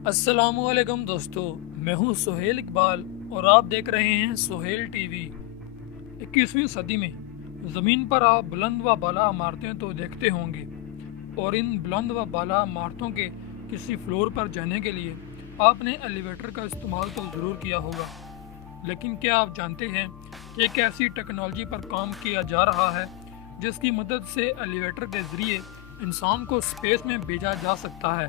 अस्सलामुअलैकुम दोस्तों, मैं हूं सोहेल इकबाल और आप देख रहे हैं सोहेल टीवी। 21वीं सदी में ज़मीन पर आप बुलंद व बाला इमारतें तो देखते होंगे और इन बुलंद व बाला इमारतों के किसी फ्लोर पर जाने के लिए आपने एलिवेटर का इस्तेमाल तो ज़रूर किया होगा। लेकिन क्या आप जानते हैं कि एक ऐसी टेक्नोलॉजी पर काम किया जा रहा है जिसकी मदद से एलिवेटर के ज़रिए इंसान को स्पेस में भेजा जा सकता है।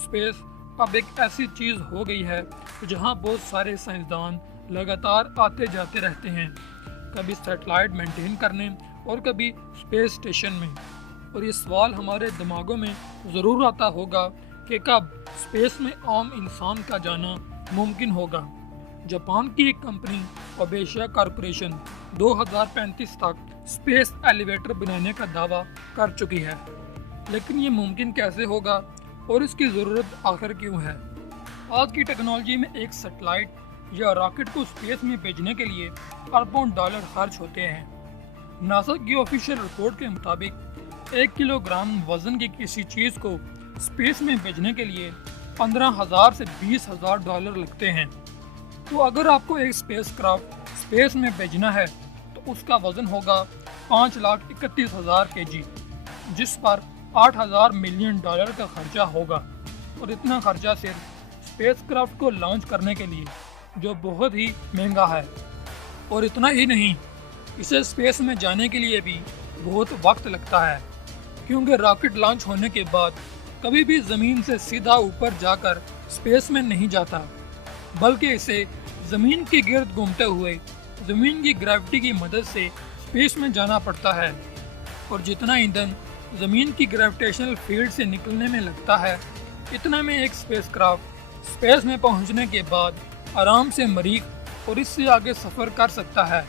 स्पेस अब एक ऐसी चीज़ हो गई है जहां बहुत सारे साइंसदान लगातार आते जाते रहते हैं, कभी सैटेलाइट मेंटेन करने और कभी स्पेस स्टेशन में। और ये सवाल हमारे दिमागों में ज़रूर आता होगा कि कब स्पेस में आम इंसान का जाना मुमकिन होगा। जापान की एक कंपनी ओबेशिया कॉरपोरेशन 2035 तक स्पेस एलिवेटर बनाने का दावा कर चुकी है। लेकिन ये मुमकिन कैसे होगा और इसकी ज़रूरत आखिर क्यों है? आज की टेक्नोलॉजी में एक सैटेलाइट या रॉकेट को स्पेस में भेजने के लिए अरबों डॉलर खर्च होते हैं। नासा की ऑफिशियल रिपोर्ट के मुताबिक 1 किलोग्राम वजन की किसी चीज़ को स्पेस में भेजने के लिए 15,000 से 20,000 डॉलर लगते हैं। तो अगर आपको एक स्पेसक्राफ्ट स्पेस में भेजना है तो उसका वजन होगा 5,31,000 kg, जिस पर 8,000 मिलियन डॉलर का खर्चा होगा। और इतना खर्चा सिर्फ स्पेसक्राफ्ट को लॉन्च करने के लिए, जो बहुत ही महंगा है। और इतना ही नहीं, इसे स्पेस में जाने के लिए भी बहुत वक्त लगता है, क्योंकि रॉकेट लॉन्च होने के बाद कभी भी ज़मीन से सीधा ऊपर जाकर स्पेस में नहीं जाता, बल्कि इसे ज़मीन के गिर्द घूमते हुए ज़मीन की ग्रेविटी की मदद से स्पेस में जाना पड़ता है। और जितना ईंधन ज़मीन की ग्रेविटेशनल फील्ड से निकलने में लगता है, इतना में एक स्पेसक्राफ्ट स्पेस में पहुंचने के बाद आराम से मरीख और इससे आगे सफ़र कर सकता है,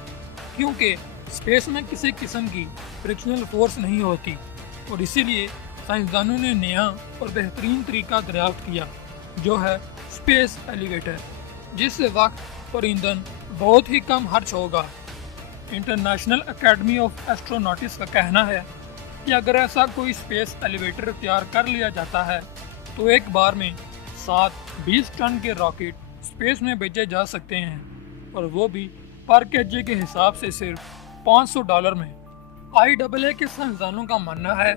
क्योंकि स्पेस में किसी किस्म की फ्रिक्शनल फोर्स नहीं होती। और इसीलिए साइंसदानों ने नया और बेहतरीन तरीका दरियाफ्त किया, जो है स्पेस एलिवेटर, जिससे वक्त और ईंधन बहुत ही कम खर्च होगा। इंटरनेशनल एकेडमी ऑफ एस्ट्रोनॉटिक्स का कहना है कि अगर ऐसा कोई स्पेस एलिवेटर तैयार कर लिया जाता है तो एक बार में 7-20 टन के रॉकेट स्पेस में भेजे जा सकते हैं, और वो भी पर केजी के हिसाब से सिर्फ $500 में। IAA के साइंसदानों का मानना है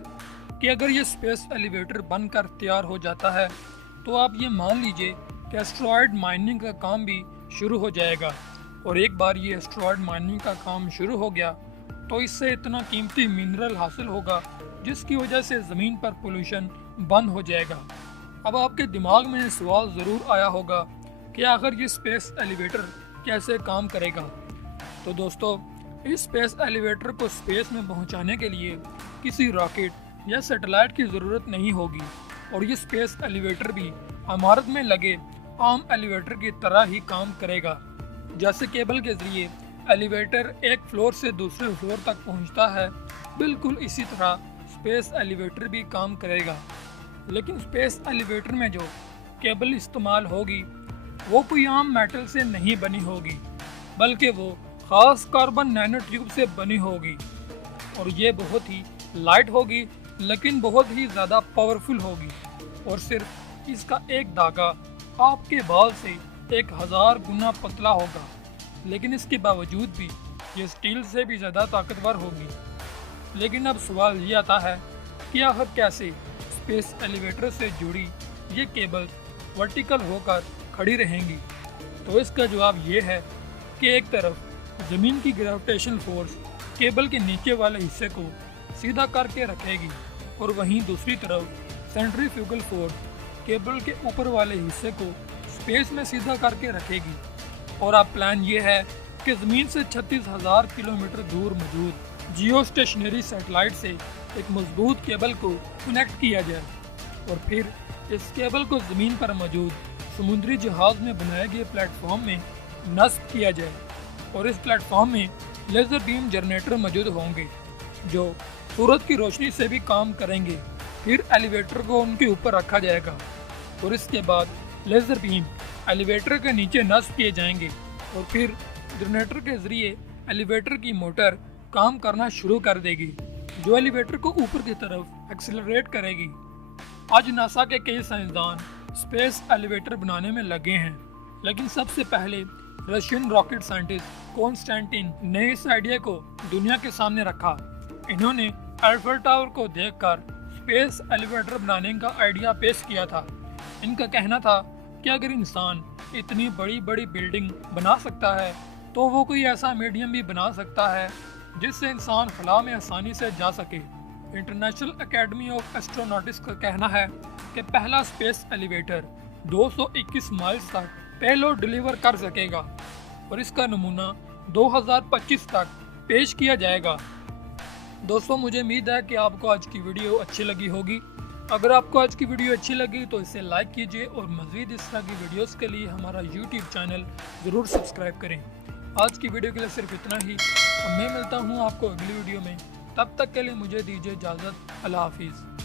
कि अगर ये स्पेस एलिवेटर बनकर तैयार हो जाता है तो आप ये मान लीजिए कि एस्ट्रॉयड माइनिंग का काम भी शुरू हो जाएगा। और एक बार ये एस्ट्रॉयड माइनिंग का काम शुरू हो गया तो इससे इतना कीमती मिनरल हासिल होगा जिसकी वजह से ज़मीन पर पोल्यूशन बंद हो जाएगा। अब आपके दिमाग में सवाल ज़रूर आया होगा कि आखिर ये स्पेस एलिवेटर कैसे काम करेगा। तो दोस्तों, इस स्पेस एलिवेटर को स्पेस में पहुंचाने के लिए किसी रॉकेट या सैटेलाइट की ज़रूरत नहीं होगी, और ये स्पेस एलिवेटर भी इमारत में लगे आम एलिवेटर की तरह ही काम करेगा। जैसे केबल के ज़रिए एलिवेटर एक फ्लोर से दूसरे फ्लोर तक पहुंचता है, बिल्कुल इसी तरह स्पेस एलिवेटर भी काम करेगा। लेकिन स्पेस एलिवेटर में जो केबल इस्तेमाल होगी वो कोई आम मेटल से नहीं बनी होगी, बल्कि वो ख़ास कार्बन नैनो ट्यूब से बनी होगी। और ये बहुत ही लाइट होगी, लेकिन बहुत ही ज़्यादा पावरफुल होगी। और सिर्फ इसका एक धागा आपके बाल से 1000 गुना पतला होगा, लेकिन इसके बावजूद भी ये स्टील से भी ज़्यादा ताकतवर होगी। लेकिन अब सवाल ये आता है कि आखिर कैसे स्पेस एलिवेटर से जुड़ी ये केबल वर्टिकल होकर खड़ी रहेंगी। तो इसका जवाब ये है कि एक तरफ ज़मीन की ग्रेविटेशनल फोर्स केबल के नीचे वाले हिस्से को सीधा करके रखेगी, और वहीं दूसरी तरफ सेंट्रीफ्यूगल फोर्स केबल के ऊपर वाले हिस्से को स्पेस में सीधा करके रखेगी। और अब प्लान ये है कि ज़मीन से 36,000 किलोमीटर दूर मौजूद जियो स्टेशनरी सैटेलाइट से एक मजबूत केबल को कनेक्ट किया जाए, और फिर इस केबल को ज़मीन पर मौजूद समुद्री जहाज़ में बनाए गए प्लेटफॉर्म में नस्ब किया जाए। और इस प्लेटफॉर्म में लेज़र बीम जनरेटर मौजूद होंगे जो सूरज की रोशनी से भी काम करेंगे। फिर एलिवेटर को उनके ऊपर रखा जाएगा, और इसके बाद लेज़र बीम एलिवेटर के नीचे नस्ब किए जाएंगे, और फिर जनरेटर के ज़रिए एलिवेटर की मोटर काम करना शुरू कर देगी, जो एलिवेटर को ऊपर की तरफ एक्सेलरेट करेगी। आज नासा के कई साइंसदान स्पेस एलिवेटर बनाने में लगे हैं। लेकिन सबसे पहले रशियन रॉकेट साइंटिस्ट कॉन्स्टेंटिन ने इस आइडिया को दुनिया के सामने रखा। इन्होंने एफिल टावर को देखकर स्पेस एलिवेटर बनाने का आइडिया पेश किया था। इनका कहना था कि अगर इंसान इतनी बड़ी बड़ी बिल्डिंग बना सकता है तो वो कोई ऐसा मीडियम भी बना सकता है जिससे इंसान खला में आसानी से जा सके। इंटरनेशनल एकेडमी ऑफ एस्ट्रोनॉटिक्स का कहना है कि पहला स्पेस एलिवेटर 221 माइल्स तक पेलोड डिलीवर कर सकेगा और इसका नमूना 2025 तक पेश किया जाएगा। दोस्तों, मुझे उम्मीद है कि आपको आज की वीडियो अच्छी लगी होगी। अगर आपको आज की वीडियो अच्छी लगी तो इसे लाइक कीजिए और मज़ीद इस तरह की वीडियोस के लिए हमारा यूट्यूब चैनल ज़रूर सब्सक्राइब करें। आज की वीडियो के लिए सिर्फ इतना ही। अब मैं मिलता हूँ आपको अगली वीडियो में। तब तक के लिए मुझे दीजिए इजाज़त। अल्लाह हाफिज़।